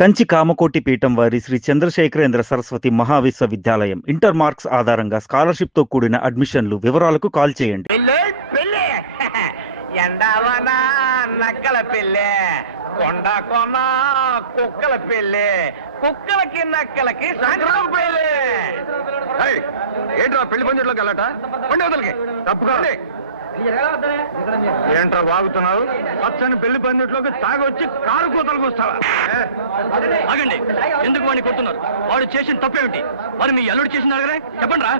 కంచి కామకోటి పీఠం వారి Shri Chandrasekharendra Saraswati మహావిశ్వవిద్యాలయం inter marks ఆధారంగా స్కాలర్షిప్ తో కూడిన అడ్మిషన్లు వివరాలకు కాల్ చేయండి. ఎండావన నక్కల పెళ్ళే, కొండ కొన కుక్కల పెళ్ళే, కుక్కలకి నక్కలకి సంక్రాంతి పెళ్ళే. ఏంట్రా పెళ్లి పందిట్లోకి వెళ్ళట పండుగలకి తప్పుగా ఏంట్రా వాగుతున్నావు? పచ్చని పెళ్లి పందిట్లోకి తాగొచ్చి కారు కూతలు కూస్తావా? ఆగండి, ఎందుకు వాడిని కొడుతున్నారు? వాడు చేసిన తప్పేమిటి? మరి మీ అల్లుడు చేసిన అడగరే చెప్పండి రా.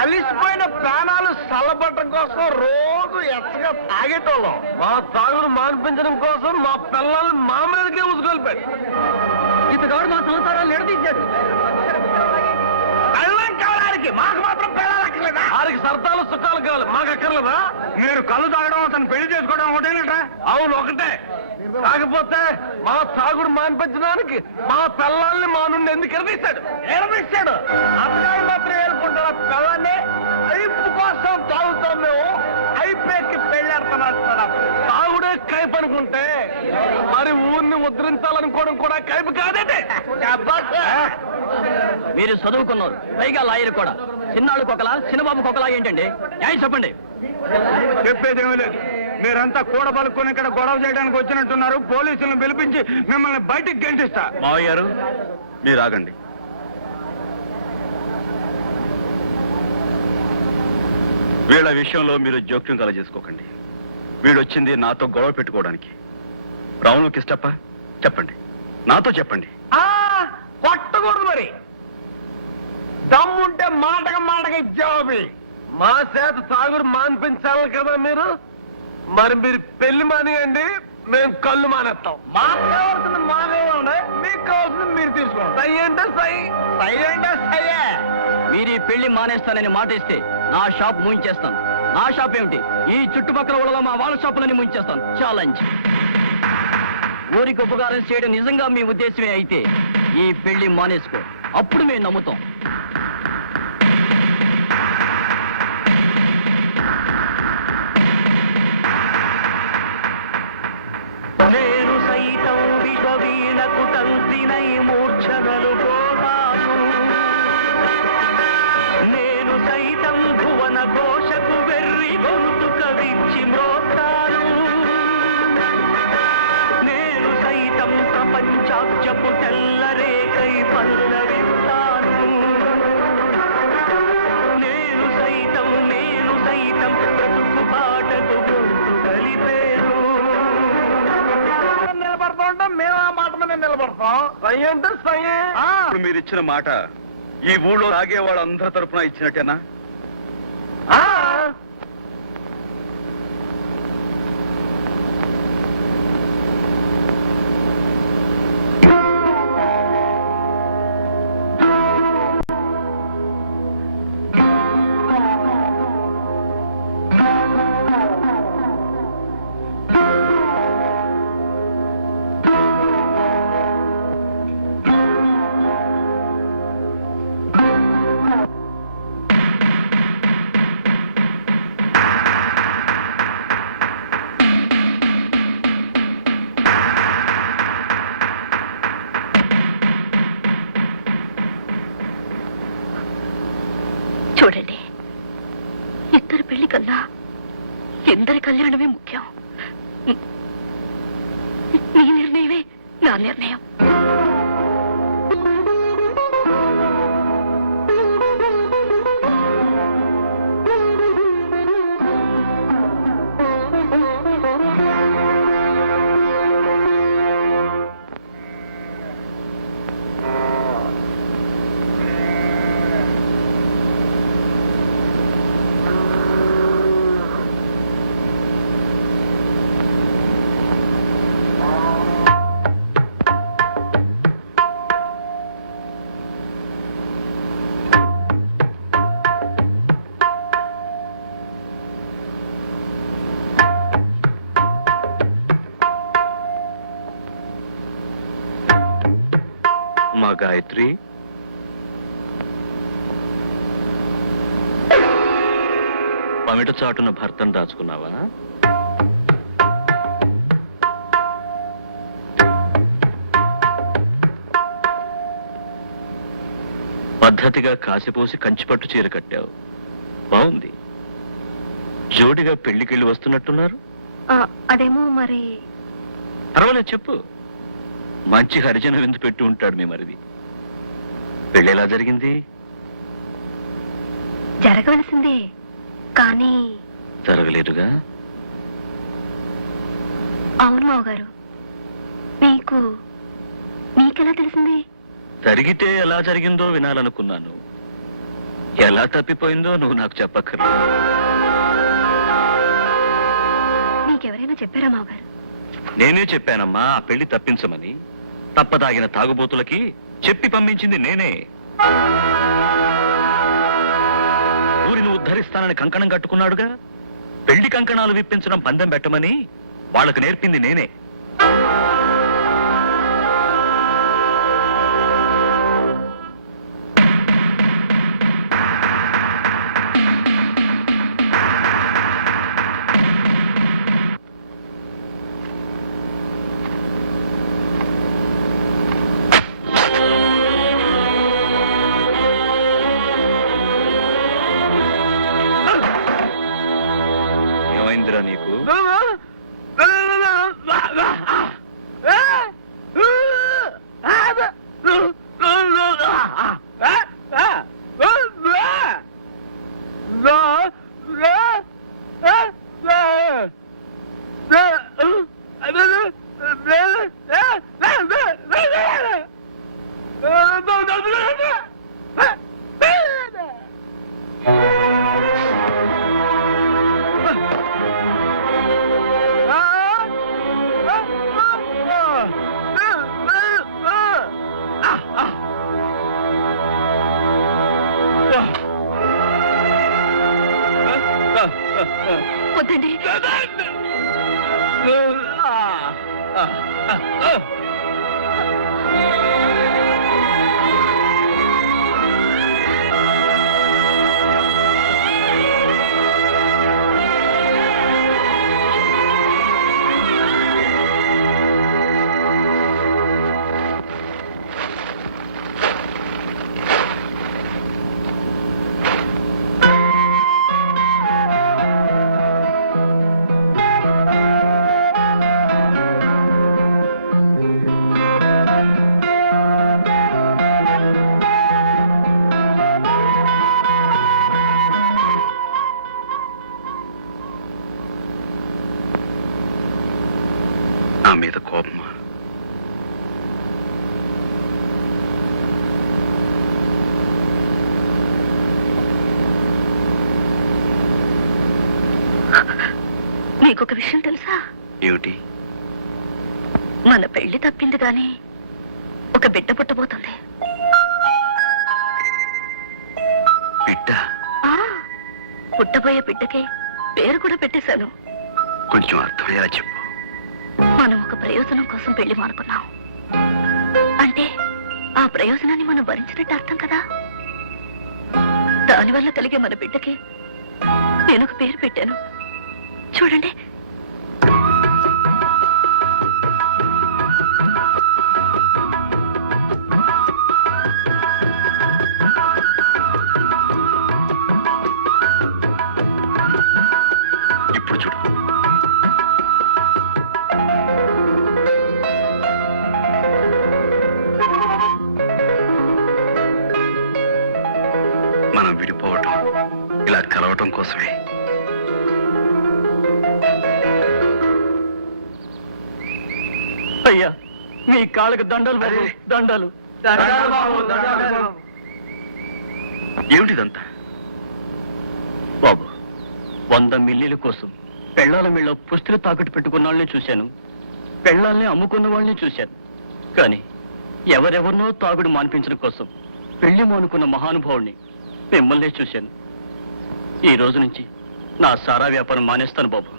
అలిసిపోయిన ప్రాణాలు చల్లబట్టడం కోసం రోజు ఎచ్చగా తాగేటోళ్ళం. మా తాగుడు మాన్పించడం కోసం మా పిల్లల్ని మా మీదకే ఉసుకొల్పాడు. ఇతగాడు మా సంసారాలు ఎడదీశాడు. పెళ్ళం కావడానికి మాకు మాత్రం పెళ్ళాలి అక్కర్లేదా? వారికి సరదాలు సుఖాలు కావాలి, మాకు అక్కర్లేదా? మీరు కళ్ళు తాగడం అతను పెళ్లి చేసుకోవడం ఒకటేనట్రా? అవును ఒకటే. కాకపోతే మా తాగుడు మాన్పించడానికి మా పిల్లల్ని మా నుండి ఎందుకు ఎరదీశాడు? అబ్బాయి మాత్రం ఏరుకుంటారా పిల్లల్ని? కైపు కోసం తాగుతాం మేము, కైపేకి పెళ్ళాడుతున్నా. తాగుడే కైపు అనుకుంటే మరి ఊరిని ఉద్ధరించాలనుకోవడం కూడా కైపు కాదండి. మీరు చదువుకున్నారు, పైగా లాయర్ కూడా. చిన్నాళ్ళు కొకలా చిన్నబాబు కొకలా ఏంటండి? న్యాయం చెప్పండి. చెప్పేదేమీ లేదు. మీరంతా కూడా పలుకొని ఇక్కడ గొడవ చేయడానికి వచ్చినట్టున్నారు. పోలీసులను పిలిపించి మిమ్మల్ని బయటికి గెంటిస్తా. మావయ్య గారు మీరు ఆగండి. వీళ్ళ విషయంలో మీరు జోక్యం కలగజేసుకోకండి. వీడొచ్చింది నాతో గొడవ పెట్టుకోవడానికి. రావును కిష్టప్ప చెప్పండి, నాతో చెప్పండి. కొట్టకూడదు మరి. దమ్ముంటే మాటగా ఇచ్చావు. మా చేత తాగుడు మాన్పించాలి కదా మీరు. మరి మీరు పెళ్లి మానేయండి, మేము కళ్ళు మానేస్తాం. మాకు కావాల్సింది మానేయండి, మీకు కావాల్సింది మీరు తీసుకోండి. సై అంటే సై, సై అంటే సయ్యే. మీరు ఈ పెళ్లి మానేస్తానని మాట ఇస్తే నా షాప్ మూయించేస్తాను. నా షాప్ ఏమిటి, ఈ చుట్టుపక్కల వాళ్ళ మా వాళ్ళ షాపులని ముంచేస్తాను. ఛాలెంజ్. ఊరికి ఉపకారం చేయడం నిజంగా మీ ఉద్దేశమే అయితే ఈ పెళ్లి మానేసుకో, అప్పుడు మేము నమ్ముతాం. నేను సైతం విషవీణకు తంత్రినై మూర్ఛనలు పోతాను. నేను సైతం భువన ఘోషకు వెర్రి గొంతు కవిచ్చి మ్రోతాను. నేను సైతం ప్రపంచాక్షపు తెల్లరేకై పల్లవిస్తాను. నేను సైతం బ్రతుకు పాటకు గొంతు కలిపేను. నిలబడతా మేము ఆ మాట మీద నిలబడతాం. సై అంటే సై. ఇప్పుడు మీరు ఇచ్చిన మాట ఈ ఊళ్ళో తాగే వాళ్ళందరి తరఫున ఇచ్చినట్టేనా? చూడండి, ఇద్దరి పెళ్లి కన్నా ఎందరి కళ్యాణమే ముఖ్యం. నీ నిర్ణయమే నా నిర్ణయం. మా గాయత్రి, పమిట చాటున భర్తను దాచుకున్నావా? పద్ధతిగా కాసిపోసి కంచిపట్టు చీర కట్టావు, బాగుంది. జోడిగా పెళ్లికెళ్ళి వస్తున్నట్టున్నారు. అదేమో మరి పర్వాలేదు, చెప్పు. మంచి హరిజన విందు పెట్టి ఉంటాడు మీ మరిది. పెళ్లి ఎలా జరిగింది? జరగవలసిందే, కానీ జరగలేదుగా. అవును మావగారు. మీకెలా తెలిసింది? జరిగితే ఎలా జరిగిందో వినాలనుకున్నాను. ఎలా తప్పిపోయిందో నువ్వు నాకు చెప్పక్కర్లేదు. మీకెవరైనా చెప్పారా మావగారు? నేనే చెప్పానమ్మా ఆ పెళ్లి తప్పించమని. తప్పదాగిన తాగుబోతులకి చెప్పి పంపించింది నేనే. ఊరిని ఉద్ధరిస్తానని కంకణం కట్టుకున్నాడుగా, పెళ్లి కంకణాలు విప్పించడం పందెం పెట్టమని వాళ్ళకు నేర్పింది నేనే. ఏమైందిరా నీకు? వద్దండి. నా మీద కోపమా? మీకొక విషయం తెలుసా? ఏమిటి? మన పెళ్లి తప్పింది గాని ఒక బిడ్డ పుట్టబోతుంది. బిడ్డ? ఆ, పుట్టబోయే బిడ్డకి పేరు కూడా పెట్టేశాను. కొంచెం అర్థమయ్యేలా చెప్పు. మనం ఒక ప్రయోజనం కోసం పెళ్లి మానుకున్నాం అంటే ఆ ప్రయోజనాన్ని మనం భరించినట్టు అర్థం కదా. దానివల్ల కలిగే మన బిడ్డకి నేను ఒక పేరు పెట్టాను. చూడండి. ఇప్పుడు చూడు. మనం విడిపోవటం, ఇలా కలవటం కోసమే. అయ్యా, మీ కాళ్ళకు దండలు బాబు, దండలు. ఏమిటిదంతా? బాబు, 100 మిల్లీల కోసం పెళ్ళాల మీద పుస్తులు తాకట్టు పెట్టుకున్న వాళ్ళని చూశాను, పెళ్ళాలని అమ్ముకున్న వాళ్ళని చూశాను. కానీ ఎవరెవరినో తాగుడు మాన్పించడం కోసం పెళ్లి మానుకున్న మహానుభావుడిని మిమ్మల్నే చూశాను. ఈ రోజు నుంచి నా సారా వ్యాపారం మానేస్తాను బాబు,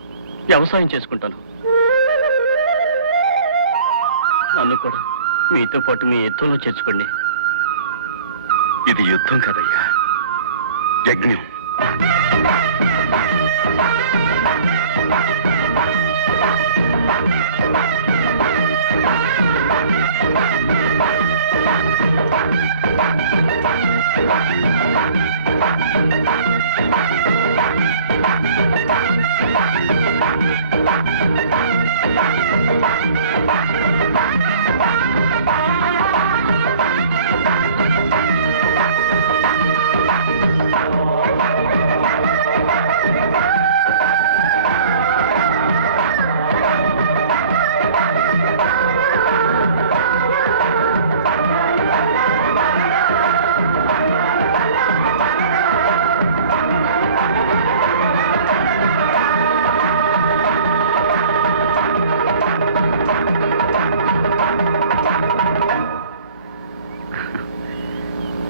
వ్యవసాయం చేసుకుంటాను. నన్ను కూడా మీతో పాటు మీ యుద్ధంలో చేర్చుకోండి. ఇది యుద్ధం కదయ్యా, యజ్ఞం.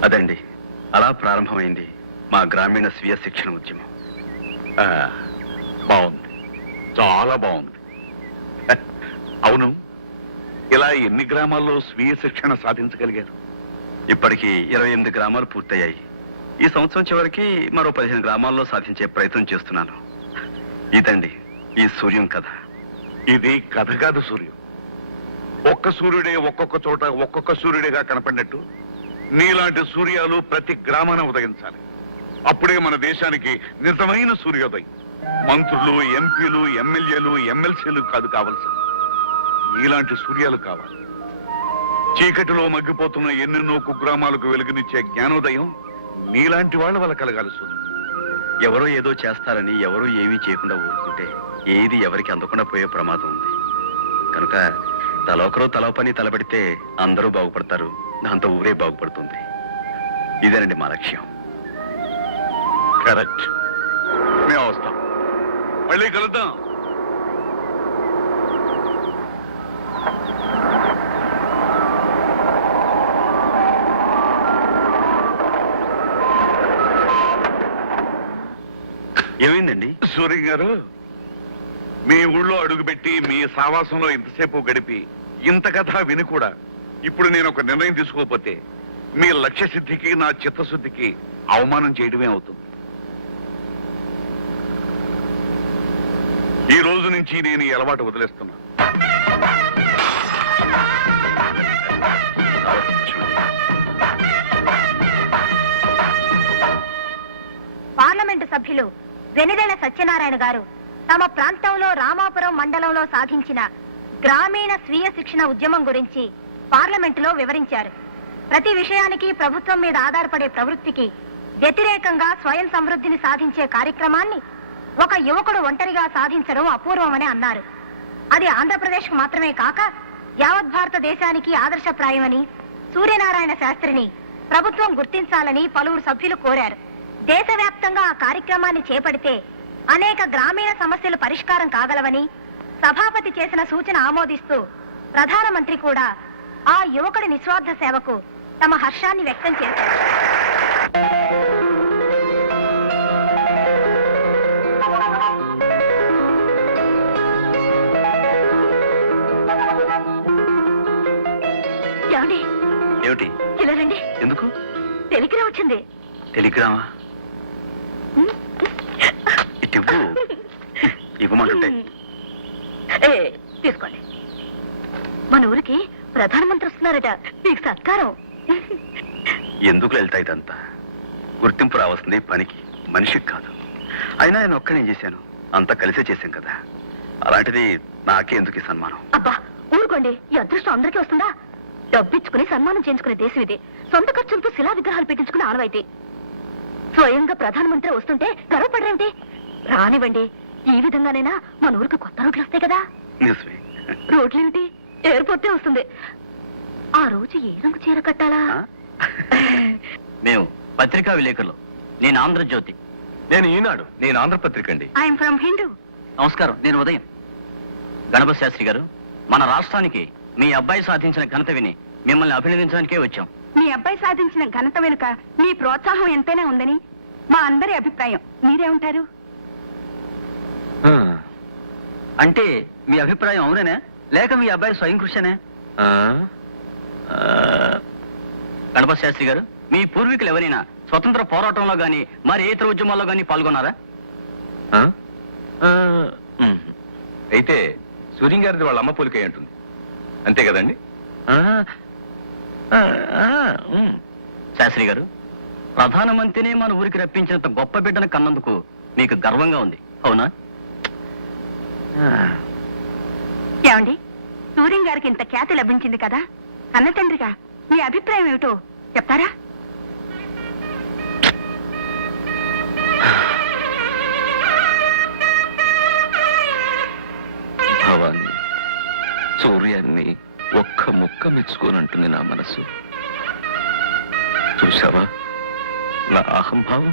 అదండి, అలా ప్రారంభమైంది మా గ్రామీణ స్వీయ శిక్షణ ఉద్యమం. బాగుంది, చాలా బాగుంది. అవును, ఇలా ఎన్ని గ్రామాల్లో స్వీయ శిక్షణ సాధించగలిగారు? ఇప్పటికి 28 గ్రామాలు పూర్తయ్యాయి. ఈ సంవత్సరం చివరికి మరో 15 గ్రామాల్లో సాధించే ప్రయత్నం చేస్తున్నాను. ఇదండి ఈ సూర్యం కథ. ఇది కథ కాదు సూర్యం. ఒక్క సూర్యుడే ఒక్కొక్క చోట ఒక్కొక్క సూర్యుడిగా కనపడినట్టు నీలాంటి సూర్యాలు ప్రతి గ్రామాన ఉదయించాలి. అప్పుడే మన దేశానికి నిజమైన సూర్యోదయం. మంత్రులు, ఎంపీలు, ఎమ్మెల్యేలు, ఎమ్మెల్సీలు కాదు కావాల్సింది, నీలాంటి సూర్యాలు కావాలి. చీకటిలో మగ్గిపోతున్న ఎన్నెన్నో కుగ్రామాలకు వెలుగునిచ్చే జ్ఞానోదయం నీలాంటి వాళ్ళ వల్ల కలగాలి సూర్యం. ఎవరో ఏదో చేస్తారని ఎవరూ ఏమీ చేయకుండా ఊరుకుంటే ఏది ఎవరికి అందకుండా పోయే ప్రమాదం ఉంది. కనుక తలొకరు తల పని తలపెడితే అందరూ బాగుపడతారు, దాంతో ఊరే బాగుపడుతుంది. ఇదేనండి మా లక్ష్యం. కరెక్ట్. మేము వస్తాం, మళ్ళీ కలుద్దాం. ఏమైందండి? సూర్య గారు, మీ ఊళ్ళో అడుగుపెట్టి మీ సావాసంలో ఇంతసేపు గడిపి ఇంత కథ విని కూడా ఇప్పుడు నేను ఒక నిర్ణయం తీసుకోకపోతే మీ లక్ష్య సిద్ధికి నా చిత్తశుద్ధికి అవమానం చేయడమే అవుతుంది. ఈ రోజు నుంచి నేను ఈ అలవాటు వదిలేస్తున్నా. పార్లమెంటు సభ్యులు వెనిదెల సత్యనారాయణ గారు తమ ప్రాంతంలో రామాపురం మండలంలో సాధించిన గ్రామీణ స్వీయ శిక్షణ ఉద్యమం గురించి పార్లమెంటులో వివరించారు. ప్రతి విషయానికి ప్రభుత్వం మీద ఆధారపడే ప్రవృత్తికి వ్యతిరేకంగా స్వయం సమృద్ధిని సాధించే కార్యక్రమాన్ని ఒక యువకుడు ఒంటరిగా సాధించడం అపూర్వమని అన్నారు. అది ఆంధ్రప్రదేశ్ మాత్రమే కాక యావత్ భారతదేశానికి ఆదర్శప్రాయమని సూర్యనారాయణ శాస్త్రిని ప్రభుత్వం గుర్తించాలని పలువురు సభ్యులు కోరారు. దేశవ్యాప్తంగా ఆ కార్యక్రమాన్ని చేపడితే అనేక గ్రామీణ సమస్యలు పరిష్కారం కాగలవని సభాపతి చేసిన సూచన ఆమోదిస్తూ ప్రధానమంత్రి కూడా ఆ యువకుడి నిస్వార్థ సేవకు తమ హర్షాన్ని వ్యక్తం చేశారు. ఏమిటి? ఇలా రండి. ఎందుకు? టెలిగ్రామ్ వచ్చింది. టెలిగ్రామా? ఇటు ఇవ్వమంటుంటే తీసుకోండి. మన ఊరికి ప్రధానమంత్రి వస్తున్నారట, మీకు సత్కారం. ఎందుకు వెళ్తా ఇదంతా? గుర్తింపు రావాల్సింది పనికి, మనిషికి కాదు. అయినా నేను ఒక్కనే చేశాను, అంతా కలిసే చేశాం కదా. అలాంటిది నాకే ఎందుకు ఈ సన్మానం? అబ్బా ఊరుకోండి, ఈ అదృష్టం అందరికీ వస్తుందా? డబ్బిచ్చుకుని సన్మానం చేయించుకునే దేశం ఇది. సొంత ఖర్చులతో శిలా విగ్రహాలు పెట్టించుకునే ఆనవాయితీ. స్వయంగా ప్రధానమంత్రి వస్తుంటే గర్వపడరేమిటి? రానివ్వండి. ఈ విధంగానైనా మన ఊరికి కొత్త రోడ్లు వస్తాయి కదా. రోడ్లేమిటి, ఎయిర్పోర్టే వస్తుంది. ఆ రోజు ఏ రంగు చీర కట్టాలా? మేము పత్రికా విలేకరులు. నేను ఆంధ్రజ్యోతి. నేను ఈనాడు. నేను ఆంధ్రపత్రిక అండి. I'm from Hindu. నమస్కారం, నేను ఉదయం. గణపతి శాస్త్రి గారు, మన రాష్ట్రానికి మీ అబ్బాయి సాధించిన ఘనత విని మిమ్మల్ని అభినందించడానికే వచ్చాం. మీ అబ్బాయి సాధించిన ఘనత వెనుక మీ ప్రోత్సాహం ఎంతైనా ఉందని మా అందరి అభిప్రాయం. మీరేమంటారు? అంటే మీ అభిప్రాయం అవునేనా, లేక మీ అబ్బాయి స్వయం కృషినే? గణపతి శాస్త్రి గారు, మీ పూర్వీకులు ఎవరైనా స్వతంత్ర పోరాటంలో గాని మరి ఇతర ఉద్యమాల్లో గాని పాల్గొన్నారా? అయితే సూర్యం గారిది వాళ్ళ అమ్మ పోలికై ఉంటుంది, అంతే కదండి? శాస్త్రి గారు, ప్రధానమంత్రిని మన ఊరికి రప్పించినంత గొప్ప బిడ్డను కన్నందుకు మీకు గర్వంగా ఉంది, అవునా? ఏమండి, సూర్యం గారికి ఇంత ఖ్యాతి లభించింది కదా, అన్న తండ్రిగా మీ అభిప్రాయం ఏమిటో చెప్తారా? భవాన్ని, సూర్యాన్ని ఒక్క ముక్క మెచ్చుకోనంటుంది నా మనసు. చూసావా నా అహంభావం?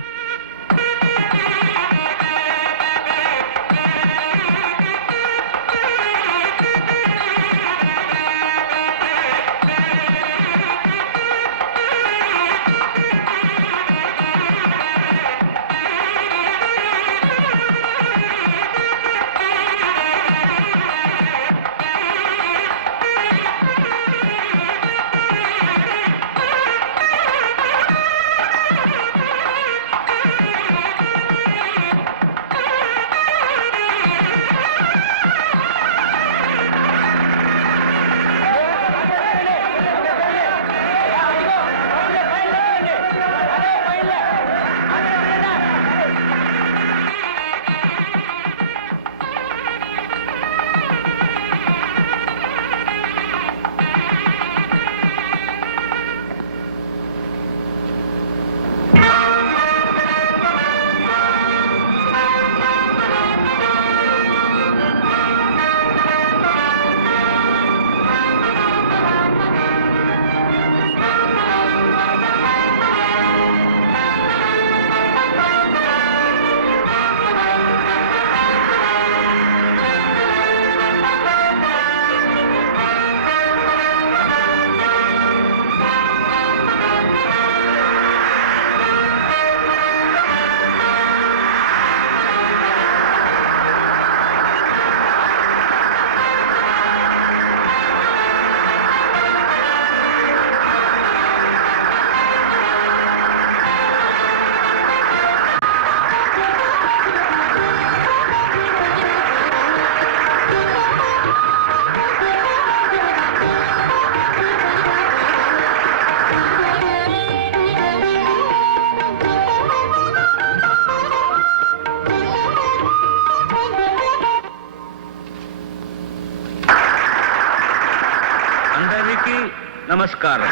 Namaskaram.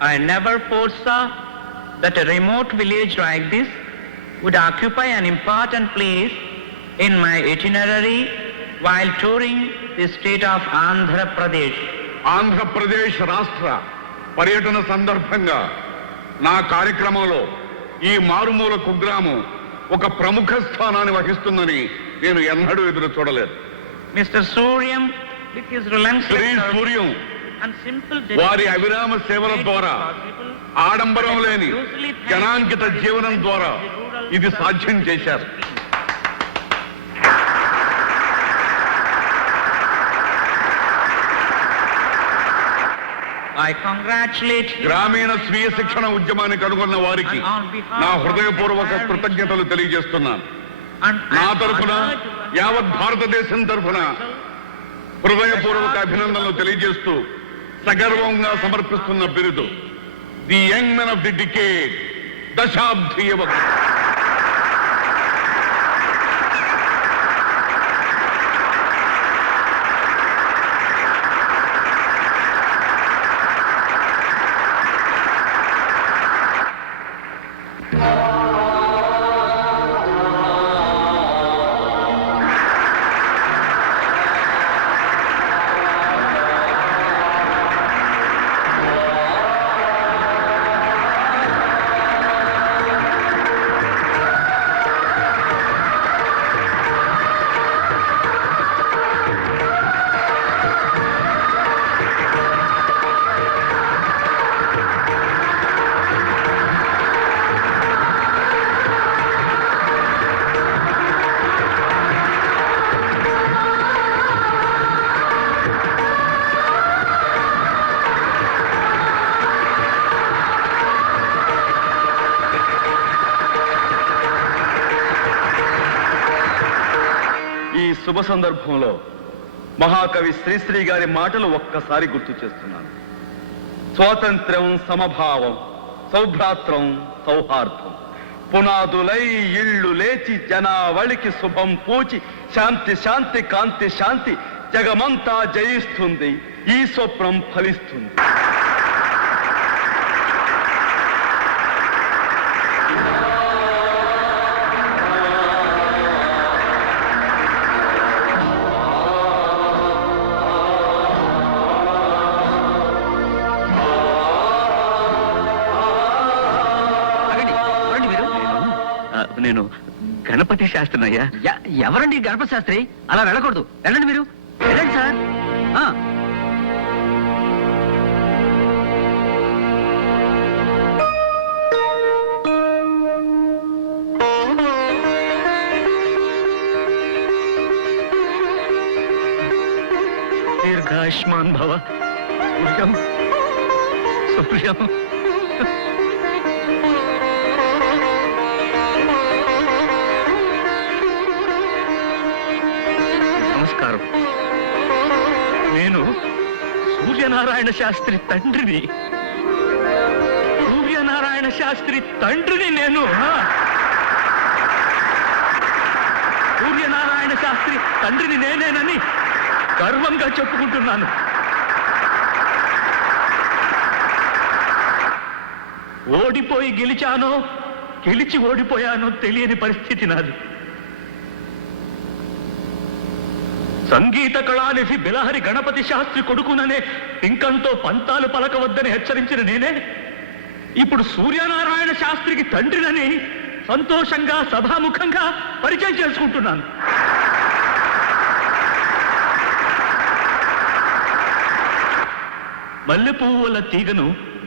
I never foresaw that a remote village like this would occupy an important place in my itinerary while touring the state of Andhra Pradesh. Andhra Pradesh రాష్ట్ర పర్యటన సందర్భంగా నా కార్యక్రమంలో ఈ మారుమూల కుగ్రామం ఒక ప్రముఖ స్థానాన్ని వహిస్తుందని నేను ఎన్నడూ ఎదురు చూడలేదు. Mr. Suryam, with his relentless Shri Suryam and simple వారి అవిరామ సేవల ద్వారా ఆడంబరం లేని జనాంకిత జీవనం ద్వారా ఇది సాధ్యం చేశారు. I congratulate him. గ్రామీణ స్వీయ శిక్షణ ఉద్యమాన్ని కనుగొన్న వారికి నా హృదయపూర్వక కృతజ్ఞతలు తెలియజేస్తున్నాను. నా తరఫున యావత్ భారతదేశం తరఫున హృదయపూర్వక అభినందనలు తెలియజేస్తూ సగర్వంగా సమర్పిస్తున్న బిరుదు the young men of the decade, దశాబ్ది యువకుడు. శుభ సందర్భంలో మహాకవి శ్రీశ్రీ గారి మాటలు ఒక్కసారి గుర్తు చేస్తున్నాను. స్వాతంత్ర్యం, సమభావం, సౌభ్రాత్రం, సౌహార్దం పునాదులై ఇళ్ళు లేచి జనావళికి శుభం పూచి శాంతి శాంతి కాంతి శాంతి జగమంతా జయిస్తుంది, ఈ స్వప్నం ఫలిస్తుంది. నేను గణపతి శాస్త్రి అయ్యా. ఎవరండి గణపతి శాస్త్రి? అలా వెళ్ళకూడదు, వెళ్ళండి మీరు, వెళ్ళండి సార్. దీర్ఘాయుష్మాన్ భవ. సూర్యం నమస్కారం. నేను సూర్యనారాయణ శాస్త్రి తండ్రిని. సూర్యనారాయణ శాస్త్రి తండ్రిని నేను. సూర్యనారాయణ శాస్త్రి తండ్రిని నేనేనని గర్వంగా చెప్పుకుంటున్నాను. ఓడిపోయి గెలిచానో, గెలిచి ఓడిపోయానో తెలియని పరిస్థితి నాది. సంగీత కళానిధి బిలహరి గణపతి శాస్త్రి కొడుకుననే పింకంతో పంతాలు పలకవద్దని హెచ్చరించిన నేనే ఇప్పుడు సూర్యనారాయణ శాస్త్రికి తండ్రినని సంతోషంగా సభాముఖంగా పరిచయం చేసుకుంటున్నాను. మల్లె పువ్వు వల్ల తీగను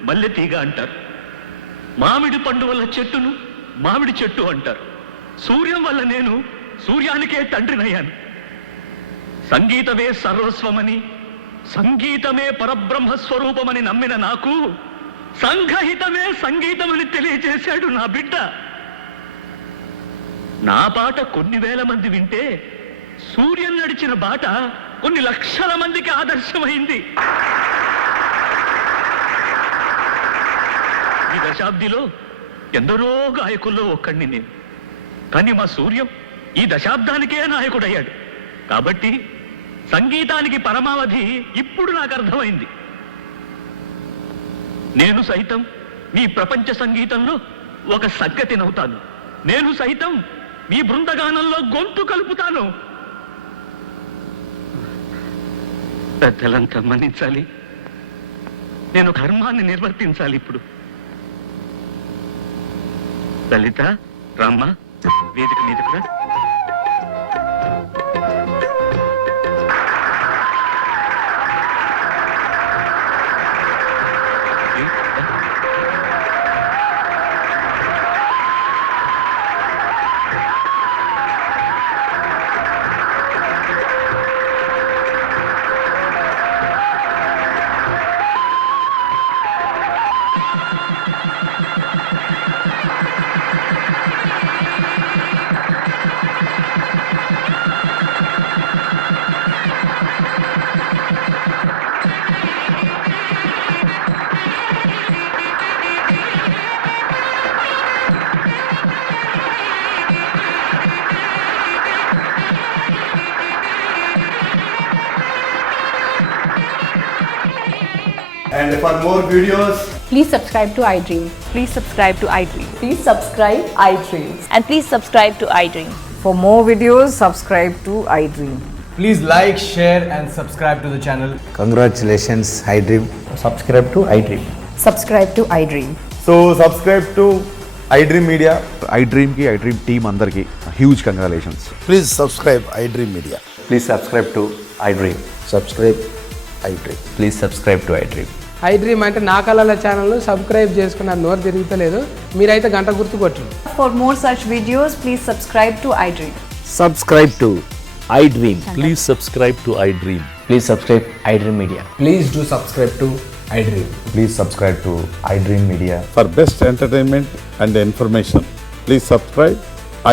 మల్లె తీగ అంటారు. మామిడి పండు వల్ల చెట్టును మామిడి చెట్టు అంటారు. సూర్యం వల్ల నేను సూర్యానికే తండ్రినయ్యాను. సంగీతమే సర్వస్వమని, సంగీతమే పరబ్రహ్మ స్వరూపమని నమ్మిన నాకు సంఘహితమే సంగీతమని తెలియజేశాడు నా బిడ్డ. నా పాట కొన్ని వేల మంది వింటే సూర్యం నడిచిన బాట కొన్ని లక్షల మందికి ఆదర్శమైంది. ఈ దశాబ్దిలో ఎందరో గాయకుల్లో ఒక్కడిని నేను. కానీ మా సూర్యం ఈ దశాబ్దానికే నాయకుడయ్యాడు. కాబట్టి సంగీతానికి పరమావధి ఇప్పుడు నాకు అర్థమైంది. నేను సైతం మీ ప్రపంచ సంగీతంలో ఒక సగ్గతినవుతాను. నేను సైతం మీ బృందగానంలో గొంతు కలుపుతాను. పెద్దలంతా మన్నించాలి. నేను ధర్మాన్ని నిర్వర్తించాలి. ఇప్పుడు లలిత, రామ్మ, వేదిక మీదకు రా. And for more videos, Please subscribe to iDream. Please subscribe to iDream. Please subscribe iDream. And please subscribe to iDream. For more videos, subscribe to iDream. please like, share, and subscribe to the channel. Congratulations, iDream. Subscribe to iDream. Subscribe to iDream. So subscribe to iDream Media. iDream ki iDream team andarki huge congratulations. Please subscribe iDream Media. Please subscribe to iDream. Subscribe iDream. Please subscribe to iDream. iDream అంటే నా కళల channel subscribe చేసుకున్న నోరు తిరుగుతలేదు. మీరైతే గంట గుర్తు కొట్టండి. For more such videos, please subscribe to iDream. Subscribe to iDream. Please subscribe to iDream. Please subscribe iDream Media. Please do subscribe to iDream. Please subscribe to iDream Media. For best entertainment and information, please subscribe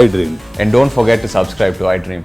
iDream. And don't forget to subscribe to iDream.